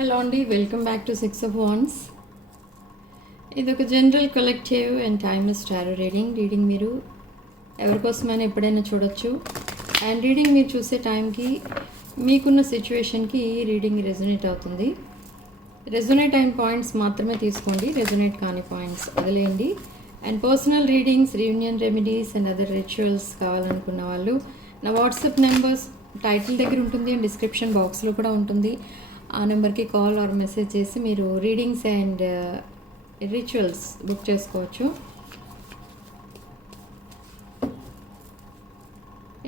Hello అండి, welcome back to 6 of Wands. ఇది ఒక general collective and timeless tarot reading మీరు ఎవరికోసమైనా ఎప్పుడైనా చూడొచ్చు. అండ్ రీడింగ్ మీరు చూసే టైంకి మీకున్న సిచ్యువేషన్కి రీడింగ్ రెజొనేట్ అవుతుంది. రెజొనేట్ అయిన పాయింట్స్ మాత్రమే తీసుకోండి, రెజొనేట్ కాని పాయింట్స్ వదిలేయండి. And personal readings, reunion remedies and other rituals కావాలనుకున్న వాళ్ళు నా వాట్సాప్ నెంబర్స్ టైటిల్ దగ్గర ఉంటుంది అండ్ డిస్క్రిప్షన్ బాక్స్లో కూడా ఉంటుంది. ఆ నెంబర్కి కాల్ ఆర్ మెసేజ్ చేసి మీరు రీడింగ్స్ అండ్ రిచువల్స్ బుక్ చేసుకోవచ్చు.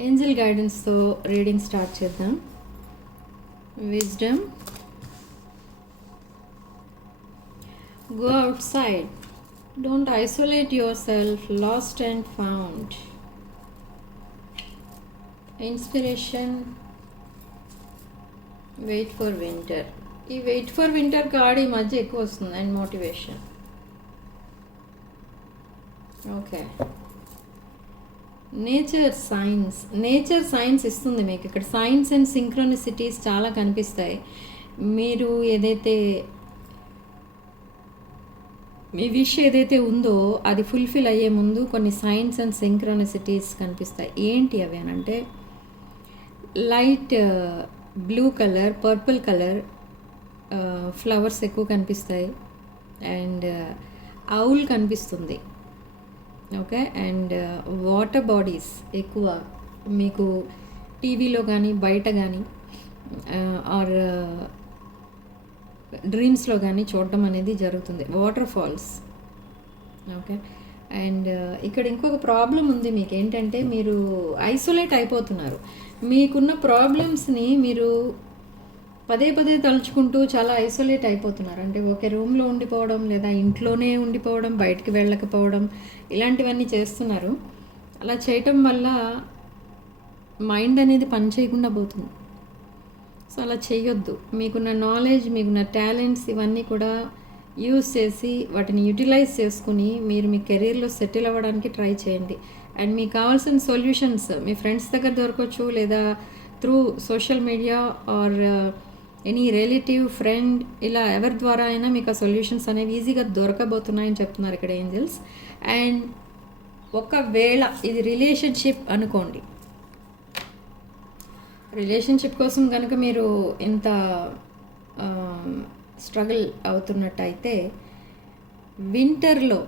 ఏంజెల్ గైడెన్స్తో రీడింగ్ స్టార్ట్ చేద్దాం. Wisdom. Go outside. Don't isolate yourself, lost and found. Inspiration. Wait for winter. ఈ వెయిట్ ఫర్ వింటర్ కార్డ్ ఈ మధ్య ఎక్కువ వస్తుంది. And motivation. Okay, nature signs ఇస్తుంది మీకు ఇక్కడ. సైన్స్ అండ్ సింక్రోనిసిటీస్ చాలా కనిపిస్తాయి. మీరు ఏదైతే మీ విష్ ఏదైతే ఉందో అది ఫుల్ఫిల్ అయ్యే ముందు కొన్ని సైన్స్ అండ్ సింక్రోనిసిటీస్ కనిపిస్తాయి. ఏంటి అవి అని అంటే light blue colour, purple colour flowers ఎక్కువ కనిపిస్తాయి. అండ్ ఔల్ కనిపిస్తుంది. ఓకే, అండ్ వాటర్ బాడీస్ ఎక్కువ మీకు టీవీలో కానీ బయట కానీ ఆర్ డ్రీమ్స్లో కానీ చూడడం అనేది జరుగుతుంది. Water falls. ఓకే, అండ్ ఇక్కడ ఇంకొక ప్రాబ్లం ఉంది మీకు. ఏంటంటే మీరు ఐసోలేట్ అయిపోతున్నారు. మీకున్న ప్రాబ్లమ్స్ని మీరు పదే పదే తలుచుకుంటూ చాలా ఐసోలేట్ అయిపోతున్నారు. అంటే ఒకే రూమ్లో ఉండిపోవడం, లేదా ఇంట్లోనే ఉండిపోవడం, బయటికి వెళ్ళకపోవడం, ఇలాంటివన్నీ చేస్తున్నారు. అలా చేయటం వల్ల మైండ్ అనేది పని చేయకుండా పోతుంది. సో అలా చేయొద్దు. మీకున్న నాలెడ్జ్, మీకున్న టాలెంట్స్ ఇవన్నీ కూడా యూజ్ చేసి వాటిని యూటిలైజ్ చేసుకుని మీరు మీ కెరీర్లో సెటిల్ అవ్వడానికి ట్రై చేయండి. అండ్ మీకు కావాల్సిన సొల్యూషన్స్ మీ ఫ్రెండ్స్ దగ్గర దొరకవచ్చు, లేదా through social media or any relative, friend, ఇలా ఎవరి ద్వారా అయినా మీకు ఆ సొల్యూషన్స్ అనేవి ఈజీగా దొరకబోతున్నాయని చెప్తున్నారు ఇక్కడ ఏంజల్స్. అండ్ ఒకవేళ ఇది రిలేషన్షిప్ అనుకోండి, రిలేషన్షిప్ కోసం కనుక మీరు ఇంత స్ట్రగుల్ అవుతున్నట్టయితే వింటర్లో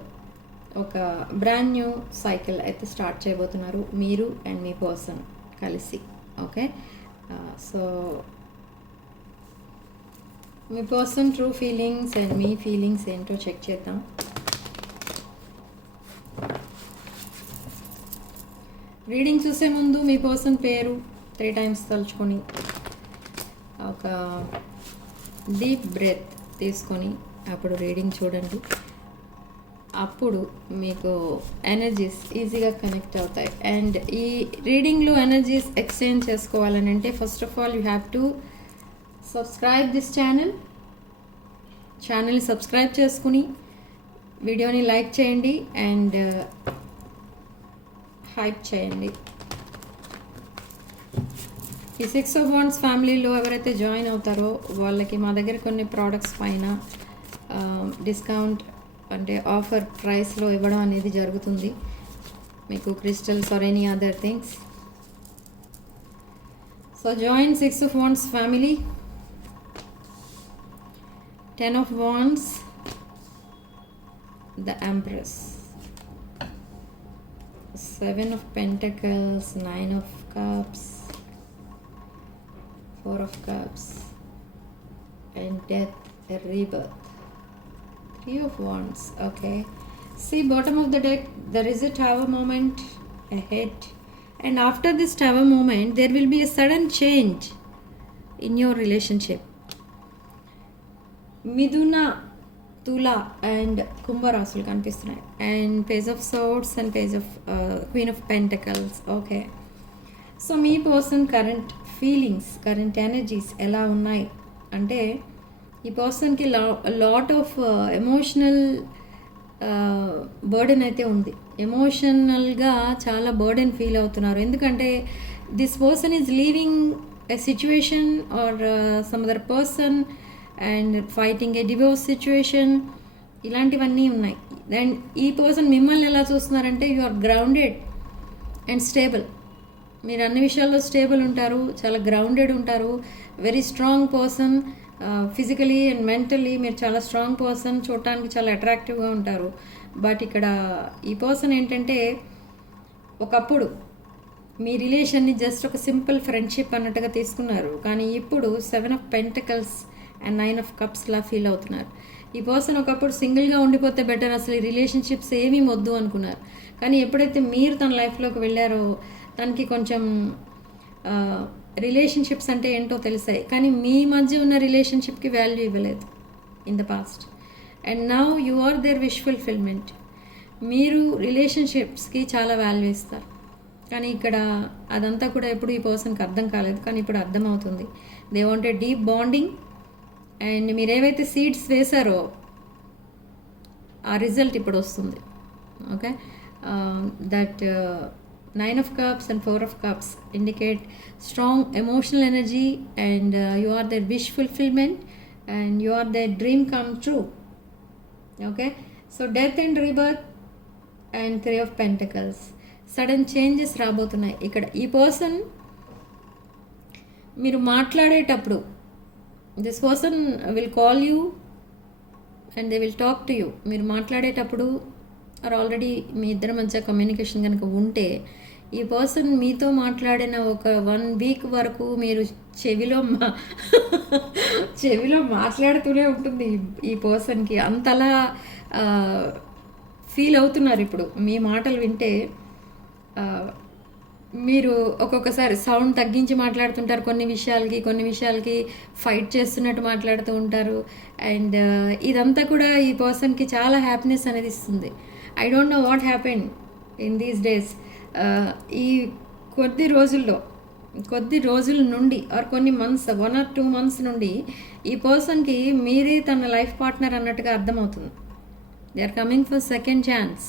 ఒక బ్రాండ్ న్యూ సైకిల్ అయితే స్టార్ట్ చేయబోతున్నారు మీరు అండ్ మీ పర్సన్ కలిసి. Okay, so me person true feelings and me feelings ఏంటో చెక్ చేద్దాం. రీడింగ్ చూసే ముందు మీ పర్సన్ పేరు 3 times తలుచుకొని ఒక డీప్ బ్రెత్ తీసుకొని అప్పుడు రీడింగ్ చూడండి. అప్పుడు మీకు ఎనర్జీస్ ఈజీగా కనెక్ట్ అవుతాయి. అండ్ ఈ రీడింగ్లో ఎనర్జీస్ ఎక్స్చేంజ్ చేసుకోవాలని అంటే first of all you have to subscribe this ఛానల్ని సబ్స్క్రైబ్ చేసుకుని వీడియోని లైక్ చేయండి అండ్ హైప్ చేయండి. ఈ 6 of Wands ఫ్యామిలీలో ఎవరైతే జాయిన్ అవుతారో వాళ్ళకి మా దగ్గర కొన్ని ప్రోడక్ట్స్ పైన డిస్కౌంట్ అంటే ఆఫర్ ప్రైస్లో ఇవ్వడం అనేది జరుగుతుంది. మీకు crystals or any other things. So join 6 of Wands family. 10 of Wands, the Empress, 7 of Pentacles, 9 of Cups, 4 of Cups, and Death, a rebirth. 3 of Wands. Okay, see bottom of the deck, there is a tower moment ahead, and after this tower moment there will be a sudden change in your relationship. Miduna, Tula and Kumbha రాసులు కనిపిస్తున్నాయి. And page of swords and page of queen of pentacles. Okay, so me person current feelings, current energies ఎలా ఉన్నాయి అంటే ఈ పర్సన్కి lot of emotional burden అయితే ఉంది. ఎమోషనల్గా చాలా బర్డెన్ ఫీల్ అవుతున్నారు. ఎందుకంటే this person is leaving a situation or some other person and fighting a divorce situation, ఇలాంటివన్నీ ఉన్నాయి. అండ్ ఈ పర్సన్ మిమ్మల్ని ఎలా చూస్తున్నారంటే you are grounded and stable. మీరు అన్ని విషయాల్లో స్టేబుల్ ఉంటారు, చాలా గ్రౌండెడ్ ఉంటారు, very strong person. Physically and mentally మీరు చాలా స్ట్రాంగ్ పర్సన్, చూడటానికి చాలా అట్రాక్టివ్గా ఉంటారు. బట్ ఇక్కడ ఈ పర్సన్ ఏంటంటే ఒకప్పుడు మీ రిలేషన్ని జస్ట్ ఒక సింపుల్ ఫ్రెండ్షిప్ అన్నట్టుగా తీసుకున్నారు, కానీ ఇప్పుడు 7 of Pentacles and 9 of Cups feel అవుతున్నారు. ఈ పర్సన్ ఒకప్పుడు సింగిల్గా ఉండిపోతే బెటర్, అసలు ఈ రిలేషన్షిప్స్ ఏమీ వద్దు అనుకున్నారు. కానీ ఎప్పుడైతే మీరు తన లైఫ్లోకి వెళ్ళారో తనకి కొంచెం రిలేషన్షిప్స్ అంటే ఏంటో తెలిసాయి. కానీ మీ మధ్య ఉన్న రిలేషన్షిప్కి వాల్యూ ఇవ్వలేదు in the past. And now you are their wish fulfilment. మీరు రిలేషన్షిప్స్కి చాలా వాల్యూ ఇస్తారు, కానీ ఇక్కడ అదంతా కూడా ఎప్పుడు ఈ పర్సన్కి అర్థం కాలేదు, కానీ ఇప్పుడు అర్థమవుతుంది. They want a deep bonding. And మీరు ఏవైతే సీడ్స్ వేశారో ఆ రిజల్ట్ ఇప్పుడు వస్తుంది. Okay, that 9 of Cups and 4 of Cups indicate strong emotional energy, and you are their wish fulfillment and you are their dream come true. Okay, so death and rebirth and 3 of Pentacles, sudden changes రాబోతున్నాయి. ఇక్కడ ఈ person మీరు మాట్లాడేటప్పుడు this person will call you and they will talk to you. మీరు మాట్లాడేటప్పుడు are already మీ ఇద్దరి మధ్య communication కనుక ఉంటే ఈ పర్సన్ మీతో మాట్లాడిన ఒక 1 వీక్ వరకు మీరు చెవిలో మాట్లాడుతూనే ఉంటుంది ఈ పర్సన్కి. అంతలా ఫీల్ అవుతున్నారు ఇప్పుడు మీ మాటలు వింటే. మీరు ఒక్కొక్కసారి సౌండ్ తగ్గించి మాట్లాడుతుంటారు, కొన్ని విషయాలకి ఫైట్ చేస్తున్నట్టు మాట్లాడుతూ ఉంటారు. అండ్ ఇదంతా కూడా ఈ పర్సన్కి చాలా హ్యాపీనెస్ అనేది ఇస్తుంది. I don't know what happen in these days. ఈ కొద్ది రోజుల నుండి ఆర్ కొన్ని మంత్స్ 1 or 2 months నుండి ఈ పర్సన్కి మీరే తన లైఫ్ పార్ట్నర్ అన్నట్టుగా అర్థమవుతుంది. They are coming for second chance.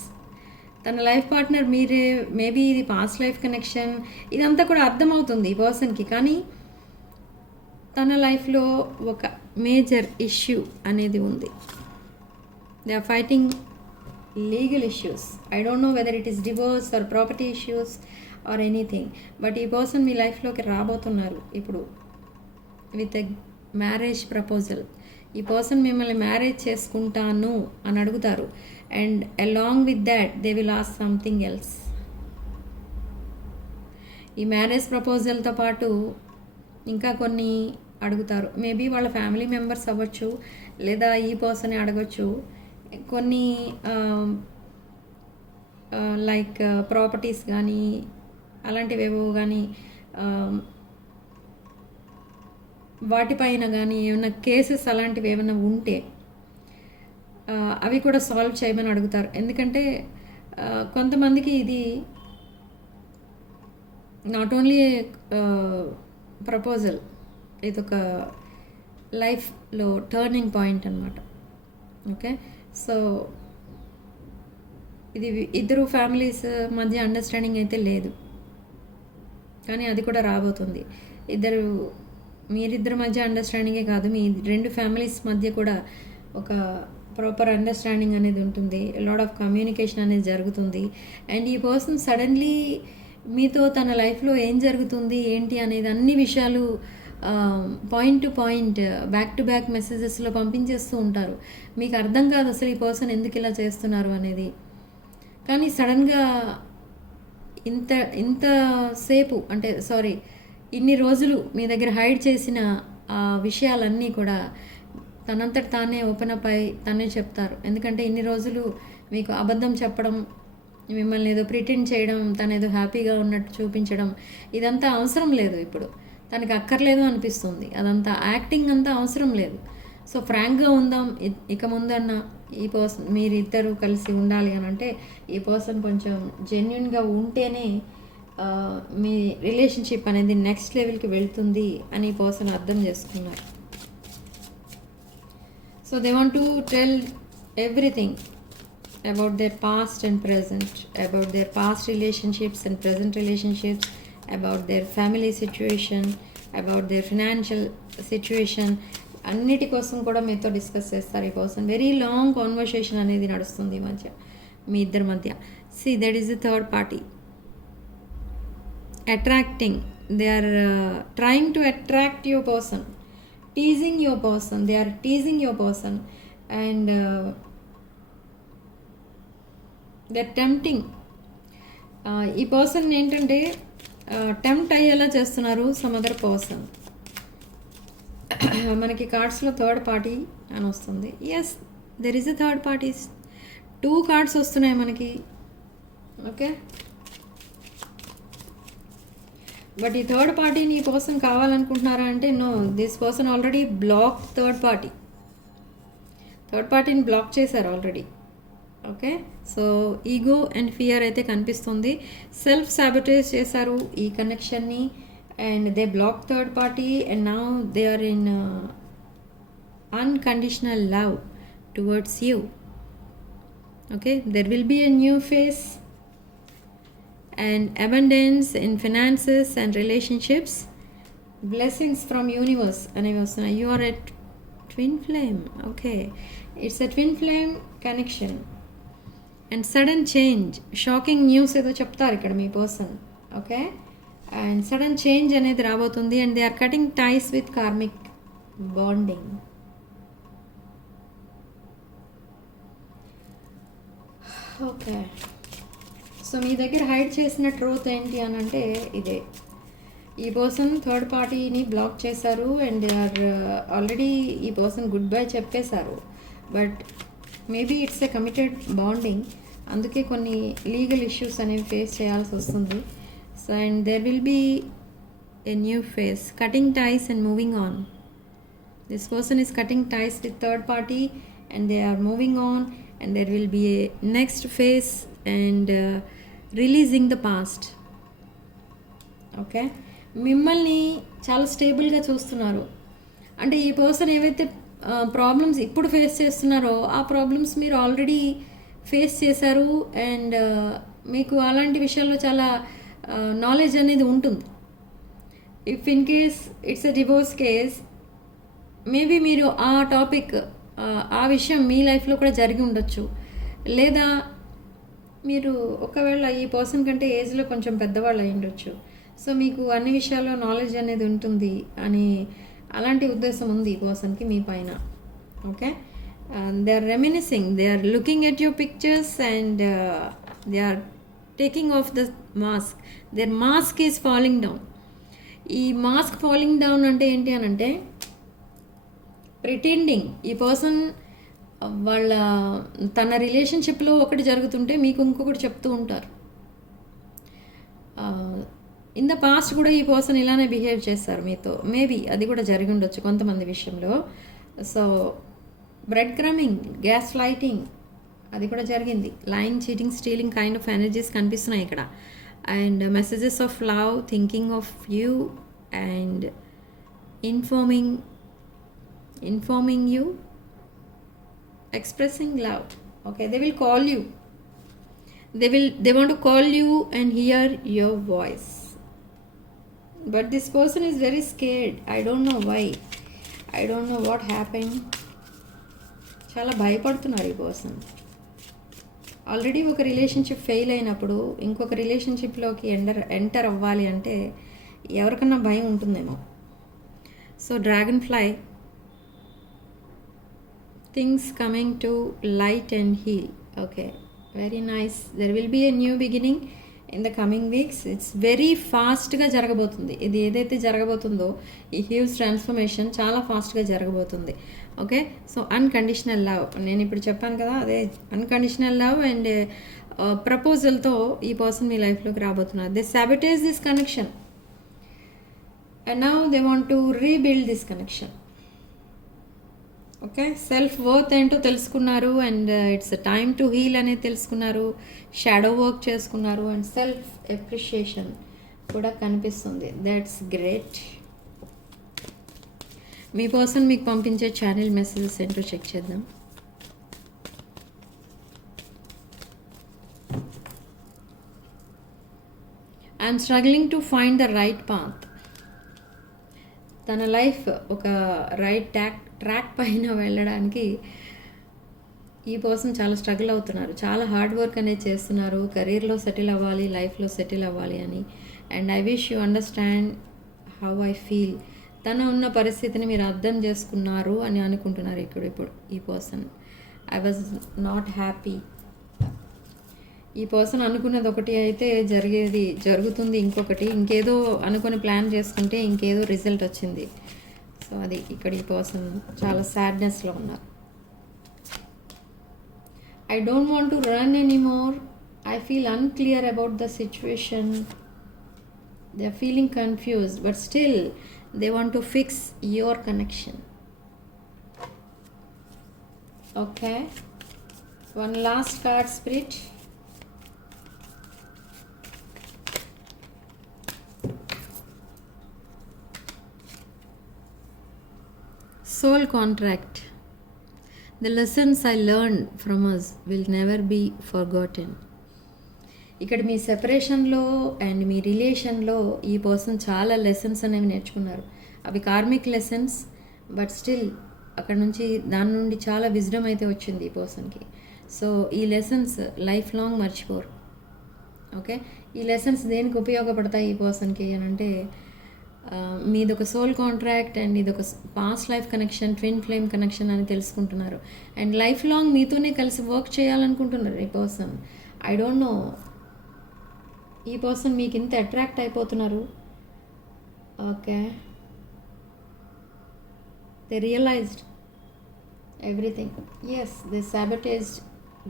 తన లైఫ్ పార్ట్నర్ మీరే, మేబీ ఇది పాస్ట్ లైఫ్ కనెక్షన్, ఇదంతా కూడా అర్థమవుతుంది ఈ పర్సన్కి. కానీ తన లైఫ్లో ఒక మేజర్ ఇష్యూ అనేది ఉంది. They are fighting legal issues. I don't know whether it is divorce or property issues or anything, but ఈ పర్సన్ మీ లైఫ్లోకి రాబోతున్నారు ఇప్పుడు విత్ ఎ మ్యారేజ్ ప్రపోజల్. ఈ పర్సన్ మిమ్మల్ని మ్యారేజ్ చేసుకుంటాను అని అడుగుతారు. And along with that they will ask something else. ఈ మ్యారేజ్ ప్రపోజల్తో పాటు ఇంకా కొన్ని అడుగుతారు. మేబీ వాళ్ళ ఫ్యామిలీ మెంబర్స్ అవ్వచ్చు, లేదా ఈ పర్సనే అడగచ్చు. కొన్ని లైక్ ప్రాపర్టీస్ కానీ అలాంటివేవో కానీ వాటిపైన కానీ ఏమైనా కేసెస్ అలాంటివి ఏమైనా ఉంటే అవి కూడా సాల్వ్ చేయమని అడుగుతారు. ఎందుకంటే కొంతమందికి ఇది నాట్ ఓన్లీ ప్రపోజల్, ఇదొక లైఫ్లో టర్నింగ్ పాయింట్ అన్నమాట. ఓకే, సో ఇది ఇద్దరు ఫ్యామిలీస్ మధ్య అండర్స్టాండింగ్ అయితే లేదు, కానీ అది కూడా రాబోతుంది. మీరిద్దరి మధ్య అండర్స్టాండింగే కాదు, మీ 2 ఫ్యామిలీస్ మధ్య కూడా ఒక ప్రాపర్ అండర్స్టాండింగ్ అనేది ఉంటుంది. లాట్ ఆఫ్ కమ్యూనికేషన్ అనేది జరుగుతుంది. అండ్ ఈ పర్సన్ సడన్లీ మీతో తన లైఫ్లో ఏం జరుగుతుంది ఏంటి అనేది అన్ని విషయాలు point to point, back to back మెసేజెస్లో పంపించేస్తూ ఉంటారు. మీకు అర్థం కాదు అసలు ఈ పర్సన్ ఎందుకు ఇలా చేస్తున్నారు అనేది. కానీ సడన్గా ఇంతసేపు అంటే ఇన్ని రోజులు మీ దగ్గర హైడ్ చేసిన ఆ విషయాలన్నీ కూడా తనంతట తానే ఓపెన్ అప్ అయి తనే చెప్తారు. ఎందుకంటే ఇన్ని రోజులు మీకు అబద్ధం చెప్పడం, మిమ్మల్ని ఏదో ప్రిటెండ్ చేయడం, తనేదో హ్యాపీగా ఉన్నట్టు చూపించడం, ఇదంతా అవసరం లేదు. ఇప్పుడు తనకి అక్కర్లేదు అనిపిస్తుంది. అదంతా యాక్టింగ్ అంతా అవసరం లేదు. సో ఫ్రాంక్గా ఉందాం ఇక ముందన్న ఈ పర్సన్, మీరిద్దరూ కలిసి ఉండాలి అని అంటే ఈ పర్సన్ కొంచెం జెన్యున్గా ఉంటేనే మీ రిలేషన్షిప్ అనేది నెక్స్ట్ లెవెల్కి వెళ్తుంది అని ఈ పర్సన్ అర్థం చేసుకున్నారు. So they want to tell everything about their past and present, about their past relationships and present relationships, about their family situation, about their financial situation. అన్నిటి కోసం కూడా మీతో డిస్కస్ చేస్తారు ఈ పర్సన్. వెరీ లాంగ్ కాన్వర్సేషన్ అనేది నడుస్తుంది ఈ మధ్య మీ ఇద్దరి మధ్య. See that is the third party attracting. They are trying to attract your person, teasing your person. They are teasing your person and they're tempting. ఈ పర్సన్ ఏంటంటే టెంప్ట్ అయ్యేలా చేస్తున్నారు సమ్ అదర్ పర్సన్. మనకి కార్డ్స్లో థర్డ్ పార్టీ అని వస్తుంది. Yes, there is a third parties. 2 cards వస్తున్నాయి మనకి. Okay, but ఈ థర్డ్ పార్టీని ఈ పర్సన్ కావాలనుకుంటున్నారా అంటే no, this person already block third పార్టీని బ్లాక్ చేశారు already. Okay, so ego and fear అయితే కనిపిస్తుంది. సెల్ఫ్ సాబిటేజ్ చేశారు ఈ కనెక్షన్ని and they block third party and now they are in unconditional love towards you. Okay, there will be a new phase and abundance in finances and relationships, blessings from universe అనేవి వస్తున్నాయి. You are a twin flame. Okay, it's a twin flame connection and sudden change, shocking news ఏదో చెప్తారు ఇక్కడ మీ person. Okay, and sudden change అనేది రాబోతుంది and they are cutting ties with karmic bonding. Okay, so మీ దగ్గర hide చేసిన truth ఏంటి అని అంటే ఇదే. ఈ పర్సన్ థర్డ్ పార్టీని బ్లాక్ చేశారు అండ్ దే ఆర్ ఆల్రెడీ ఈ పర్సన్ గుడ్ బై చెప్పేశారు. But maybe it's a committed bonding, అందుకే కొన్ని లీగల్ ఇష్యూస్ అనేవి ఫేస్ చేయాల్సి వస్తుంది. So and there will be a new phase, cutting ties and moving on. This person is cutting ties with third party and they are moving on and there will be a next phase and releasing the past. Okay, మిమ్మల్ని చాలా స్టేబుల్గా చూస్తున్నారు. అంటే ఈ person ఏవైతే problems ఇప్పుడు face చేస్తున్నారో ఆ ప్రాబ్లమ్స్ మీరు ఆల్రెడీ ఫేస్ చేశారు అండ్ మీకు అలాంటి విషయాల్లో చాలా నాలెడ్జ్ అనేది ఉంటుంది. If in case it's a divorce case, maybe మీరు ఆ టాపిక్ ఆ విషయం మీ లైఫ్లో కూడా జరిగి ఉండొచ్చు. లేదా మీరు ఒకవేళ ఈ పర్సన్ కంటే ఏజ్లో కొంచెం పెద్దవాళ్ళు అయి ఉండొచ్చు. సో మీకు అన్ని విషయాల్లో నాలెడ్జ్ అనేది ఉంటుంది అని అలాంటి ఉద్దేశం ఉంది ఈ పర్సన్కి మీ పైన. Okay, they are reminiscing, they are looking at your pictures and they are taking off the mask. Their mask is falling down. ఈ మాస్క్ ఫాలింగ్ డౌన్ అంటే ఏంటి అని అంటే ప్రిటెండింగ్. ఈ పర్సన్ వాళ్ళ తన రిలేషన్షిప్లో ఒకటి జరుగుతుంటే మీకు ఇంకొకటి చెప్తూ ఉంటారు. ఇన్ ద పాస్ట్ కూడా ఈ పర్సన్ ఇలానే బిహేవ్ చేస్తారు మీతో. మేబీ అది కూడా జరిగి ఉండొచ్చు కొంతమంది విషయంలో. సో బ్రెడ్ క్రమింగ్, గ్యాస్ లైటింగ్ అది కూడా జరిగింది. Line, cheating, stealing kind of energies కనిపిస్తున్నాయి ఇక్కడ. And messages of love, thinking of you and informing you, expressing love. Okay, they will call you, they want to call you and hear your voice, but this person is very scared. I don't know why, I don't know what happened. చాలా భయపడుతున్నారు ఈ person. Already ఒక relationship fail అయినప్పుడు ఇంకొక రిలేషన్షిప్లోకి enter అవ్వాలి అంటే ఎవరికన్నా భయం ఉంటుందేమో. So dragon fly, things coming to light and heal. Okay, very nice. There will be a new beginning in the coming weeks. It's very ఫాస్ట్గా జరగబోతుంది. ఇది ఏదైతే జరగబోతుందో ఈ హ్యూజ్ ట్రాన్స్ఫర్మేషన్ చాలా ఫాస్ట్గా జరగబోతుంది. ఓకే, సో అన్కండిషనల్ లవ్ నేను ఇప్పుడు చెప్పాను కదా, అదే అన్కండిషనల్ లవ్ అండ్ ప్రపోజల్తో ఈ పర్సన్ మీ లైఫ్లోకి రాబోతున్నారు. They sabotage this connection and now they want to rebuild this connection. Okay, self worth ఏంటో తెలుసుకున్నారు and it's time to heal అనేది తెలుసుకున్నారు. షాడో వర్క్ చేసుకున్నారు అండ్ సెల్ఫ్ అప్రిషియేషన్ కూడా కనిపిస్తుంది. That's great. మీ పర్సన్ మీకు పంపించే ఛానల్ మెసేజెస్ ఏంటో చెక్ చేద్దాం. I'm struggling to find the right path. తన లైఫ్ ఒక రైట్ ట్రాక్ పైన వెళ్ళడానికి ఈ పర్సన్ చాలా స్ట్రగుల్ అవుతున్నారు, చాలా హార్డ్ వర్క్ అనేది చేస్తున్నారు, కెరీర్లో సెటిల్ అవ్వాలి, లైఫ్లో సెటిల్ అవ్వాలి అని. And I wish you understand how I feel. తన ఉన్న పరిస్థితిని మీరు అర్థం చేసుకున్నారు అని అనుకుంటున్నారు ఇప్పుడు ఈ పర్సన్. I was not happy. ఈ పర్సన్ అనుకున్నది ఒకటి అయితే జరుగుతుంది ఇంకొకటి, ఇంకేదో అనుకుని ప్లాన్ చేసుకుంటే ఇంకేదో రిజల్ట్ వచ్చింది. సో అది ఇక్కడ ఈ పర్సన్ చాలా సాడ్నెస్లో ఉన్నారు. I don't want to run anymore. I feel unclear about the situation. They are feeling confused, but still they want to fix your connection. Okay. One last card, Spirit. Soul contract. The lessons I learned from us will never be forgotten. ఇక్కడ మీ సెపరేషన్లో and మీ రిలేషన్లో ఈ person చాలా lessons అనేవి నేర్చుకున్నారు. అవి karmic lessons, but still అక్కడ నుంచి దాని నుండి చాలా విజ్డమ్ అయితే వచ్చింది ఈ పర్సన్కి. సో ఈ లెసన్స్ లైఫ్ లాంగ్ మర్చిపోరు. ఓకే, ఈ లెసన్స్ దేనికి ఉపయోగపడతాయి ఈ పర్సన్కి అని అంటే, మీది ఒక సోల్ కాంట్రాక్ట్ అండ్ ఇది ఒక past life connection, twin flame connection అని తెలుసుకుంటున్నారు. అండ్ లైఫ్ లాంగ్ మీతోనే కలిసి వర్క్ చేయాలనుకుంటున్నారు ఈ పర్సన్. ఐ డోంట్ నో ఈ పర్సన్ మీకు ఇంత అట్రాక్ట్ అయిపోతున్నారు. Okay, they realised everything. Yes, they sabotaged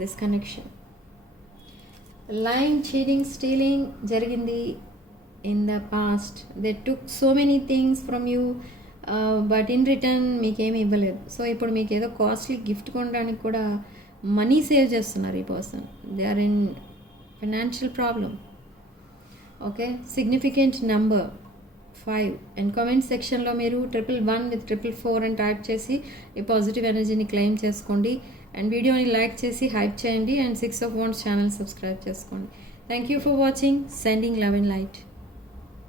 this connection. Lying, cheating, stealing జరిగింది in the past. They took so many things from you, but in return మీకేమి ఇవ్వలేదు. సో ఇప్పుడు మీకు ఏదో కాస్ట్లీ గిఫ్ట్ కొనడానికి కూడా మనీ సేవ్ చేస్తున్నారు ఈ పర్సన్. They are in financial problem. Okay, significant number 5. And comment సెక్షన్లో మీరు 111 with 444 అని టైప్ చేసి ఈ పాజిటివ్ ఎనర్జీని క్లెయిమ్ చేసుకోండి. అండ్ వీడియోని లైక్ చేసి హైప్ చేయండి. And 6 of Wands channel subscribe చేసుకోండి. Thank you for watching. Sending love and light.